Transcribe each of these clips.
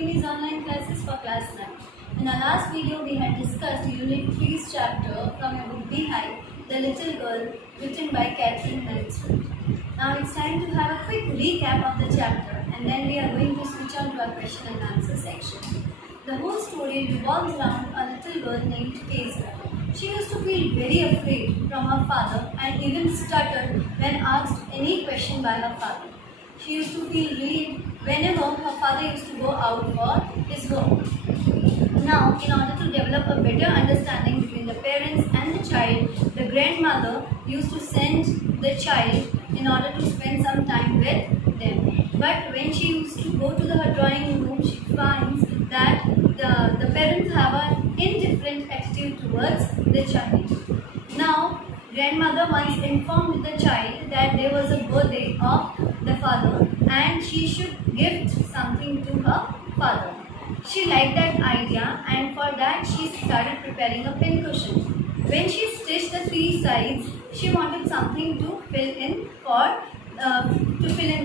Kimi's online classes for class 9. In our last video, we had discussed Unit 3's chapter from a book Behind, The Little Girl, written by Catherine Mansfield. Now it's time to have a quick recap of the chapter, and then we are going to switch on to our question and answer section. The whole story revolves around a little girl named Kezia. She used to feel very afraid from her father and even stuttered when asked any question by her father. She used to feel relieved whenever her father used to go out for his work. Now, in order to develop a better understanding between the parents and the child, the grandmother used to send the child in order to spend some time with them. But when she used to go to her drawing room, she finds that the parents have an indifferent attitude towards the child. Now, grandmother once informed the child that there was a birthday of the father and she should gift something to her father. She liked that idea, and for that she started preparing a pincushion. When she stitched the three sides, she wanted something to fill in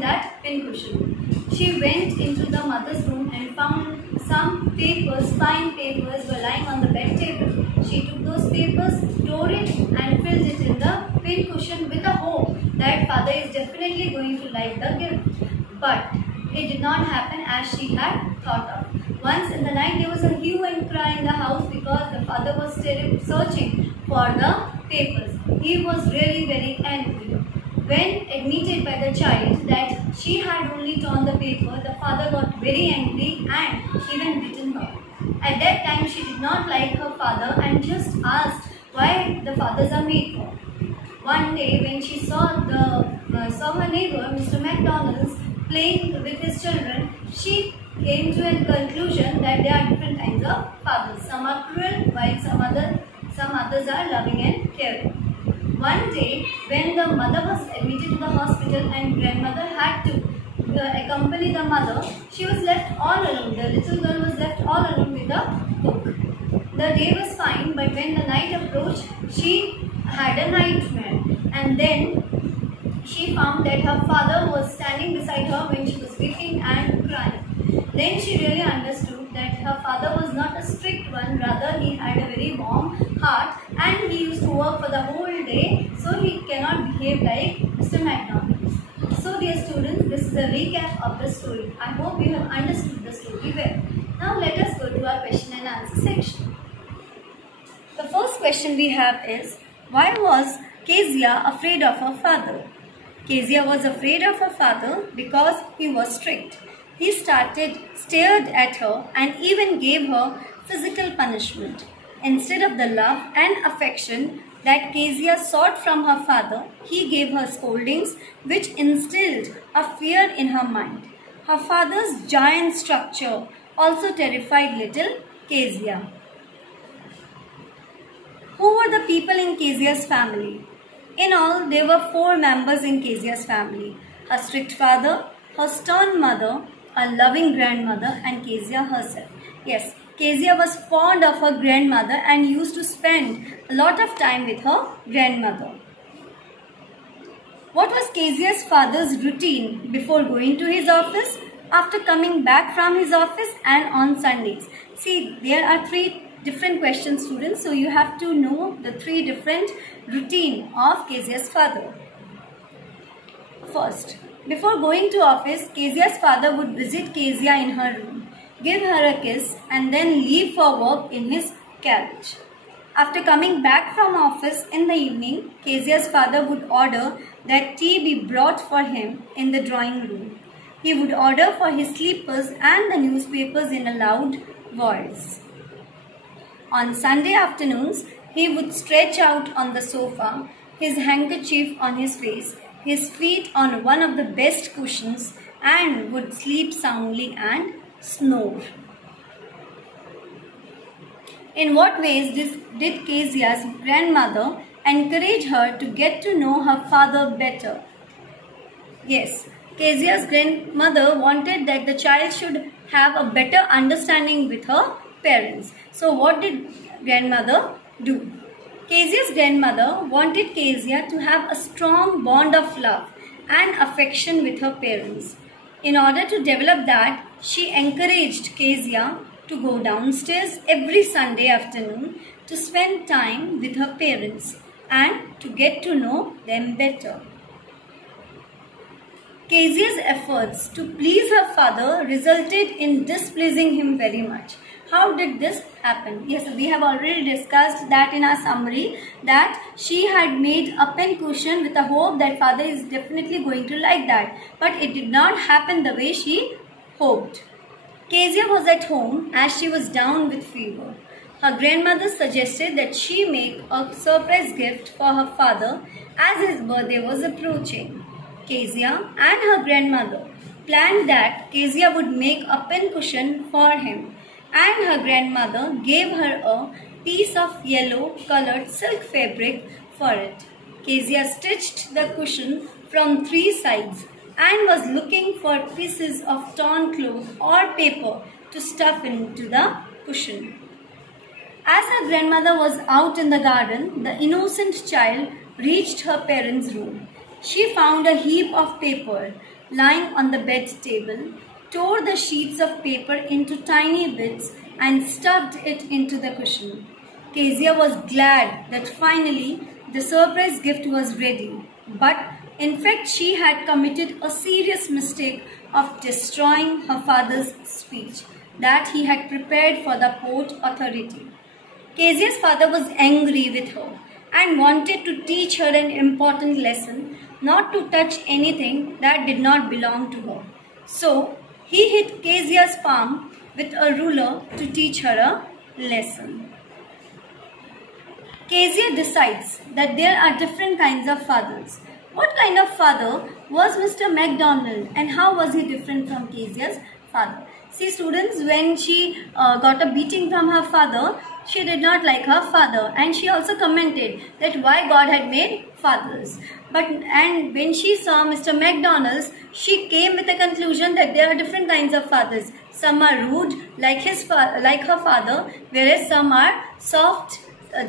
that pincushion. She went into the mother's room and found some papers, fine papers were lying on the bed table. She took those papers, tore it and filled it in the pincushion with a hope that father is definitely going to like the gift. But it did not happen as she had thought of. Once in the night there was a hue and cry in the house because the father was still searching for the papers. He was really very angry. When admitted by the child that she had only torn the paper, the father got very angry and even beaten her. At that time she did not like her father and just asked why the fathers are made for. One day when she saw her neighbor, Mr. McDonald's, playing with his children, she came to a conclusion that there are different kinds of fathers. Some are cruel while some others are loving and caring. One day when the mother was admitted to the hospital and grandmother had to accompany the mother, she was left all alone. The little girl was left all alone with the book. The day was fine, but when the night approached, she had a nightmare, and then she found that her father was standing beside her when she was weeping and crying. Then she really understood that her father was not a strict one, rather he had a very warm heart and he used to work for the whole day, so he cannot behave like Mr. McDonald's. So dear students, this is a recap of the story. I hope you have understood the story well. Now let us go to our question and answer section. The first question we have is, why was Kezia afraid of her father? Kezia was afraid of her father because he was strict. He stared at her and even gave her physical punishment. Instead of the love and affection that Kezia sought from her father, he gave her scoldings which instilled a fear in her mind. Her father's giant structure also terrified little Kezia. Who were the people in Kezia's family? In all, there were 4 members in Kezia's family: her strict father, her stern mother, a loving grandmother, and Kezia herself. Yes, Kezia was fond of her grandmother and used to spend a lot of time with her grandmother. What was Kezia's father's routine before going to his office, after coming back from his office, and on Sundays? See, there are 3 different questions, students, so you have to know the 3 different routine of Kezia's father. First, before going to office, Kezia's father would visit Kezia in her room, give her a kiss, and then leave for work in his carriage. After coming back from office in the evening, Kezia's father would order that tea be brought for him in the drawing room. He would order for his slippers and the newspapers in a loud voice. On Sunday afternoons, he would stretch out on the sofa, his handkerchief on his face, his feet on one of the best cushions, and would sleep soundly and snore. In what ways did Kezia's grandmother encourage her to get to know her father better? Yes, Kezia's grandmother wanted that the child should have a better understanding with her parents. So what did grandmother do? Kezia's grandmother wanted Kezia to have a strong bond of love and affection with her parents. In order to develop that, she encouraged Kezia to go downstairs every Sunday afternoon to spend time with her parents and to get to know them better. Kezia's efforts to please her father resulted in displeasing him very much. How did this happen? Yes, we have already discussed that in our summary, that she had made a pen cushion with a hope that father is definitely going to like that. But it did not happen the way she hoped. Kezia was at home as she was down with fever. Her grandmother suggested that she make a surprise gift for her father as his birthday was approaching. Kezia and her grandmother planned that Kezia would make a pen cushion for him, and her grandmother gave her a piece of yellow colored silk fabric for it. Kezia stitched the cushion from 3 sides and was looking for pieces of torn cloth or paper to stuff into the cushion. As her grandmother was out in the garden, the innocent child reached her parents' room. She found a heap of paper lying on the bed table, tore the sheets of paper into tiny bits and stuffed it into the cushion. Kezia was glad that finally the surprise gift was ready, but in fact she had committed a serious mistake of destroying her father's speech that he had prepared for the port authority. Kezia's father was angry with her and wanted to teach her an important lesson, not to touch anything that did not belong to her. So, he hit Kezia's palm with a ruler to teach her a lesson. Kezia decides that there are different kinds of fathers. What kind of father was Mr. MacDonald, and how was he different from Kezia's father? See students, when she got a beating from her father, she did not like her father, and she also commented that why God had made fathers. And when she saw Mr. MacDonald's, she came with a conclusion that there are different kinds of fathers. Some are rude like her father, whereas some are soft,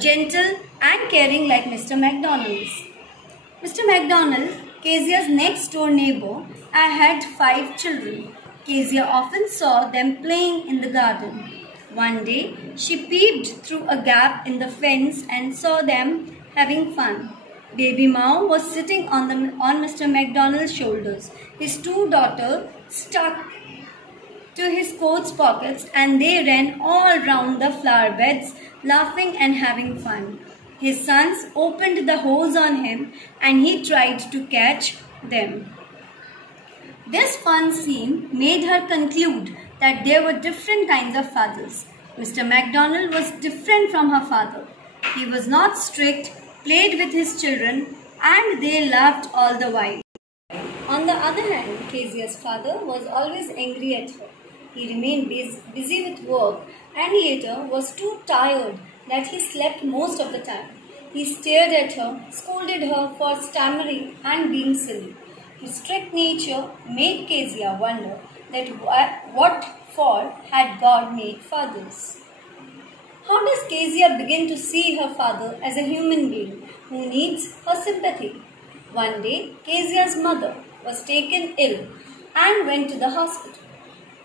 gentle and caring like Mr. MacDonald's. Mr. MacDonald, Kezia's next door neighbor, had 5 children. Kezia often saw them playing in the garden. One day, she peeped through a gap in the fence and saw them having fun. Baby Mao was sitting on Mr. MacDonald's shoulders. His 2 daughters stuck to his coat's pockets and they ran all round the flower beds, laughing and having fun. His sons opened the hose on him and he tried to catch them. This fun scene made her conclude that there were different kinds of fathers. Mr. MacDonald was different from her father. He was not strict, played with his children, and they laughed all the while. On the other hand, Kezia's father was always angry at her. He remained busy with work and later was too tired that he slept most of the time. He stared at her, scolded her for stammering and being silly. His strict nature made Kezia wonder that what for had God made fathers. How does Kezia begin to see her father as a human being who needs her sympathy? One day, Kezia's mother was taken ill and went to the hospital.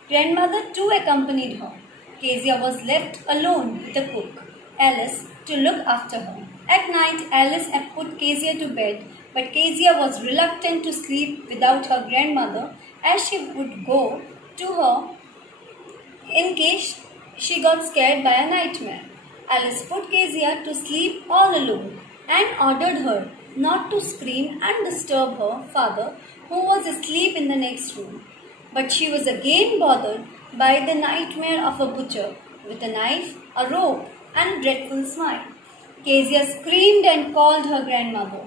Grandmother too accompanied her. Kezia was left alone with the cook, Alice, to look after her. At night, Alice had put Kezia to bed, but Kezia was reluctant to sleep without her grandmother, as she would go to her in case she got scared by a nightmare. Alice put Kezia to sleep all alone and ordered her not to scream and disturb her father, who was asleep in the next room. But she was again bothered by the nightmare of a butcher with a knife, a rope, and a dreadful smile. Kezia screamed and called her grandmother.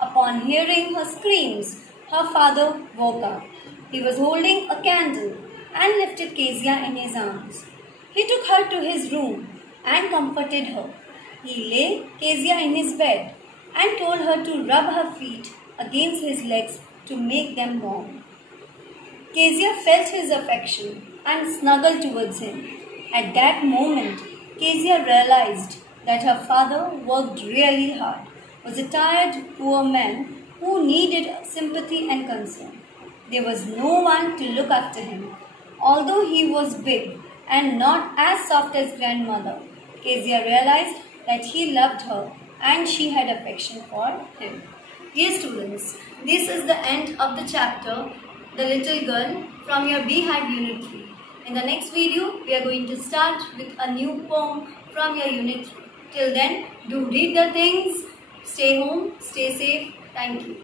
Upon hearing her screams, her father woke up. He was holding a candle and lifted Kezia in his arms. He took her to his room and comforted her. He lay Kezia in his bed and told her to rub her feet against his legs to make them warm. Kezia felt his affection and snuggled towards him. At that moment, Kezia realized that her father worked really hard, was a tired, poor man who needed sympathy and concern. there was no one to look after him. Although he was big and not as soft as grandmother, Kezia realized that he loved her and she had affection for him. Dear students, this is the end of the chapter, The Little Girl, from your Beehive Unit 3. In the next video, we are going to start with a new poem from your Unit 3. Till then, do read the things, stay home, stay safe. Thank you.